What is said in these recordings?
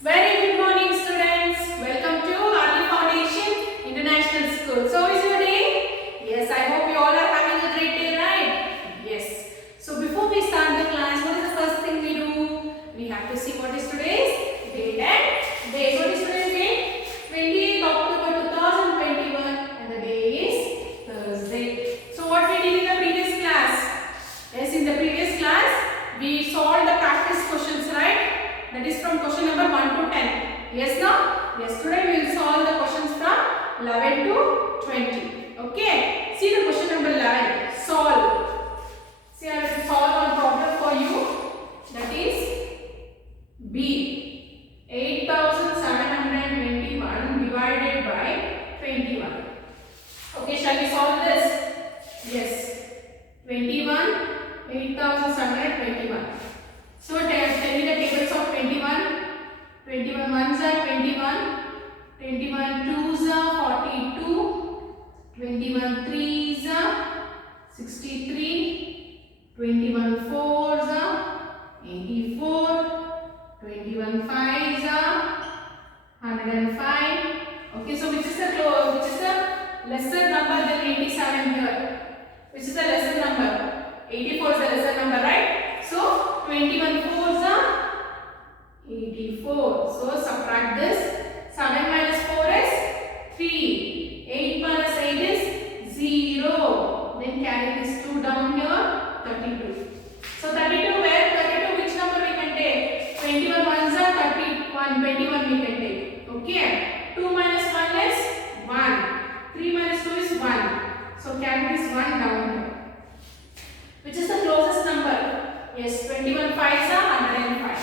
Very good morning, students. Welcome to Army Foundation International School. So, how is your day? Yes, I hope you all are having a great day, right? Yes. So, before we start the class, what is the first thing we do? We have to see what is today's date and day. What is today's date? 28th October 2021, and the day is Thursday. So, what we did in the previous class? Yes, in the previous class, we solved the practice questions, right? That is from question number 1 to 10. Yes, no? Yes, today we will solve the questions from 11 to 20. Okay? See the question number 11. Solve. See, I will solve one problem for you. That is B. 8721 divided by 21. Okay, shall we solve this? Yes. 21. 8721. So tell me the tables of 21. 21 ones are 21. 21 twos are 42. 21 threes are 63. 21 fours are 84. 21 fives are 105. Okay, so which is the lesser number than 87 here? Which is the lesser number? 84 is the lesser number, right? So 21 fours are 84. So subtract this. 7 minus 4 is 3. 8 minus 8 is 0. Then carry this 2 down here. 32. So 32 where? 32 which number we can take? 21 ones are 31. 21 we can take. Okay. 2 minus 1 is 1. 3 minus 2 is 1. So carry this 1 down here. Which is the closest number? Yes, 21 fives are 105.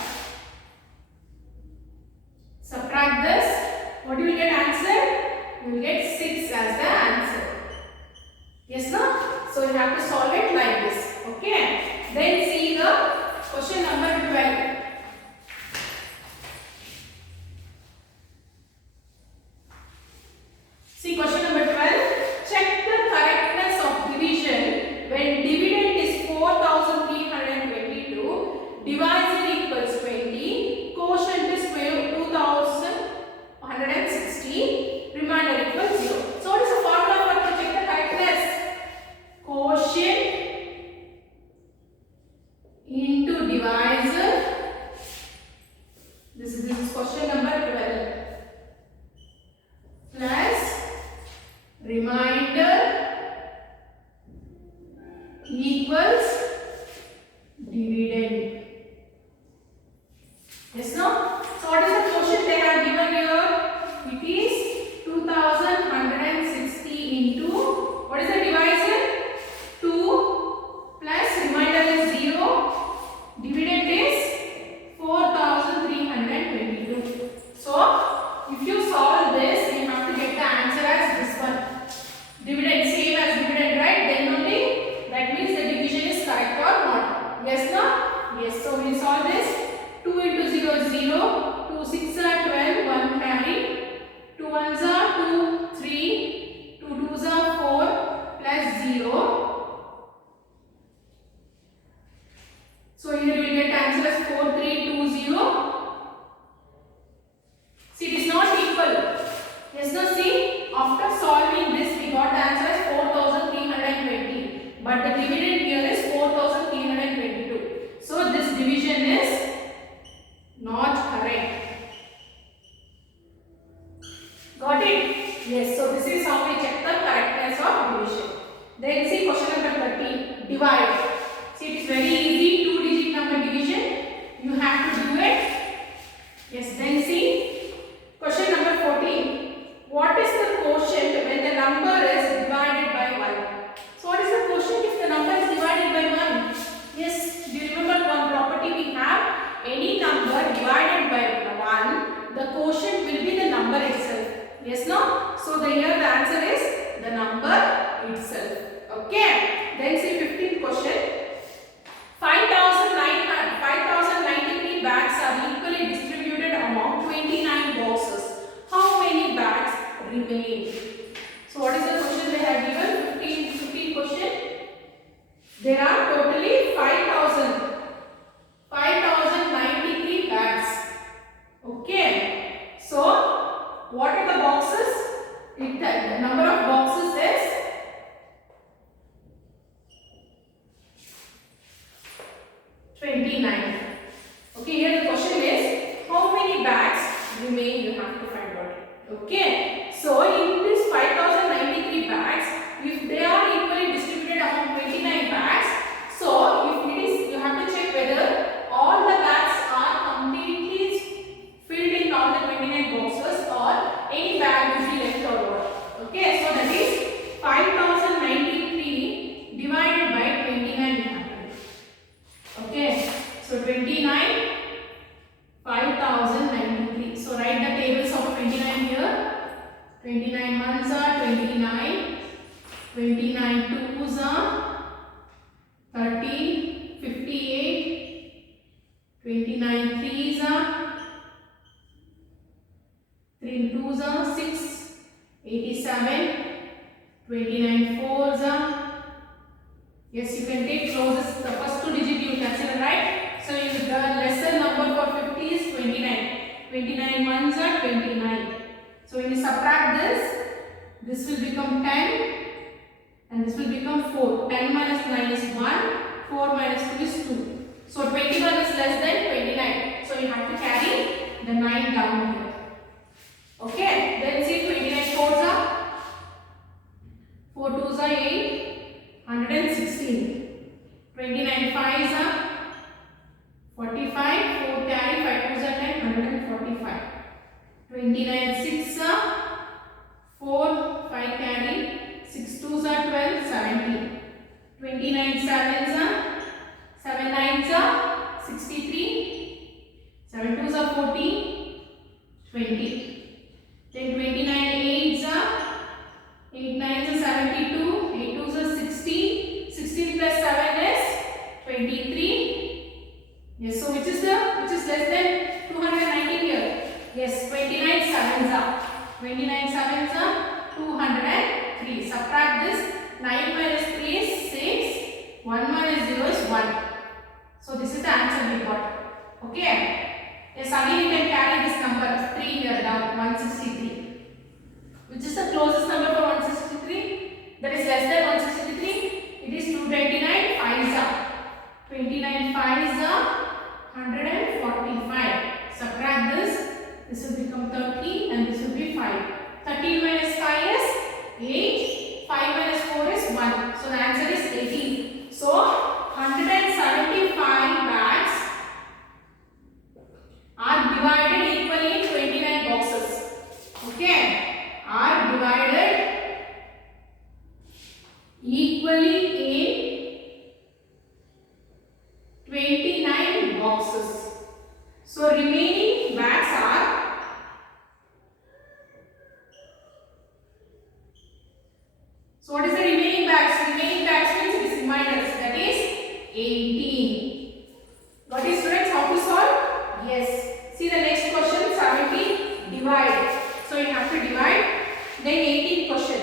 Subtract this. What you will get answer? You will get 6 as the answer. Yes, no? So you have to solve it like this. Okay. Then see the question number 12. See question number 12. Check the correctness of division when dividend is 4322, divisor equals 20, quotient is 2160, remainder equals 0. So what is the formula for to check the correctness? Quotient into divisor. This is question number 12. Plus remainder equals dividend. Yes, no? So what is the quotient they have given here? It is 2160 into, what is the divisor? 2 plus remainder is 0. Dividend is 4322. So if you solve this, you have to get the answer as this one. Dividend same as dividend, right? Then only that means the division is correct or not. Yes, no? Yes. So we solve this. 2 into 0 is 0. 2 6 are 12. 1 carry. 2 ones are 2 3. 2 twos are 4 plus 0. So here we will get answer as 4320. See, it is not equal. Yes, no? See, after solving this we got the answer as 4320. But the dividend here is 4322. So this division is not correct. Got it? Yes. So this is how we check the correctness of division. Then see question 29. Okay, here the question is how many bags remain, you have to find out. Okay, so in this 5093 bags, if they are equally distributed among 29 bags, so if it is, you have to check whether all the bags are completely filled in all the 29 boxes or any bag will be left or what. Okay, so that is 5093 divided by 29 happened. Okay, so 29, 5093. So write the tables of 29 here. 29 ones are 29, 29 twos are 30, 58, 29 threes are 3 twos are 6, 87, 29 fours are, yes, you can take closest, the first two digit you consider, right? So you, the lesser number for 50 is 29. 29 ones are 29. So when you subtract this will become 10 and this will become 4. 10 minus 9 is 1, 4 minus 2 is 2. So 21 is less than 29. So you have to carry the 9 down here. Okay, then see 29 fours are 4 twos are 8, 116. 29 fives are 45, 4 carry, 5 twos are 10, 145. 29 six are 4, 5 carry, 6 twos are 12, 17. 29 sevens are 7 nines are 63, 7 twos are 40, 20. Then 29 eights are 8 nines are 72, 8 twos are 60, 16 plus 7 is 23. Yes, so which is less than 290 here? Yes, 29 sevens are 203. Subtract this. 9 minus 3 is 6. 1 minus 0 is 1. So this is the answer we got. Okay. Yes, again you can carry this number 3 here down, 163. Which is the closest number for 163? That is less than 163. It is 229 fives are. 29 fives are 145. Subtract this. This will become 30 and this will be 5. 13 minus 5 is 8. 5 minus 4 is 1. So the answer is 18. So 175 bags are divided equally in 29 boxes. Okay. Are divided equally in 29 boxes. So remaining bags are what is the remaining bags? Remaining bags means it is reminders, that is 18. Got it, students? How to solve? Yes. See the next question, 70 divide. So you have to divide. Then 18th question.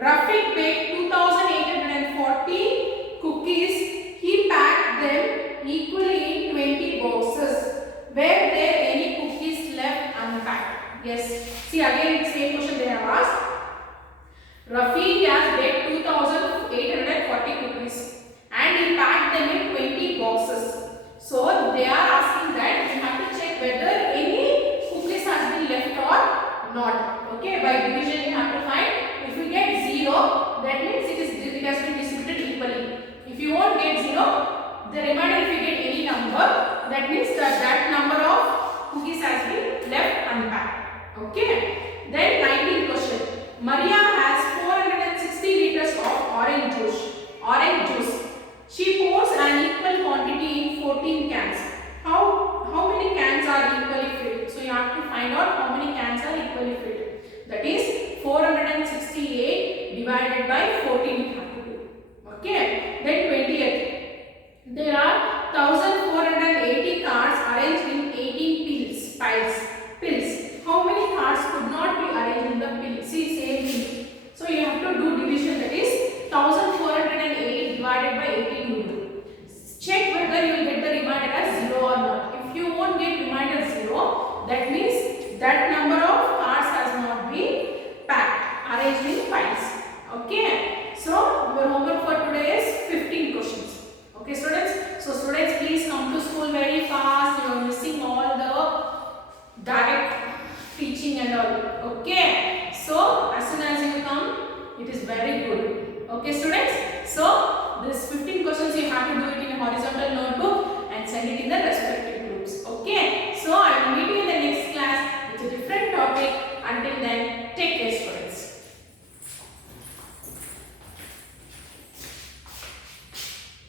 Rafiq baked 2840 cookies. He packed them equally in 20 boxes. Were there any cookies left unpacked? Yes. See again same question they have asked. Rafiq has baked 2840 cookies and he packed them in 20 boxes. So they are asking that you have to check whether any cookies has been left or not. Okay, by division you have to find. If you get 0, that means it has been distributed equally. If you won't get 0, the remainder if you get any number, that means that number of cookies has been left unpacked. Okay. Then 19th question. Maria has 460 liters of orange juice. She pours an equal quantity in 14 cans. How many cans are equally filled? So you have to find out how many cans are equally filled. That is 468 divided by 14 you have to do. Okay. Then 20th. There are 1480 cards arranged in 18 pills. How many cards could not be arranged in the pill? See, same thing. So you have to do division, that is 1408 divided by 18 you do. Check whether you will get the remainder as 0 or not. If you won't get remainder 0, that means that number of cards has not been packed, arranged in piles. Okay. So your homework for today is 15 questions. Okay students. So students, please come to It is very good. Okay students. So this 15 questions you have to do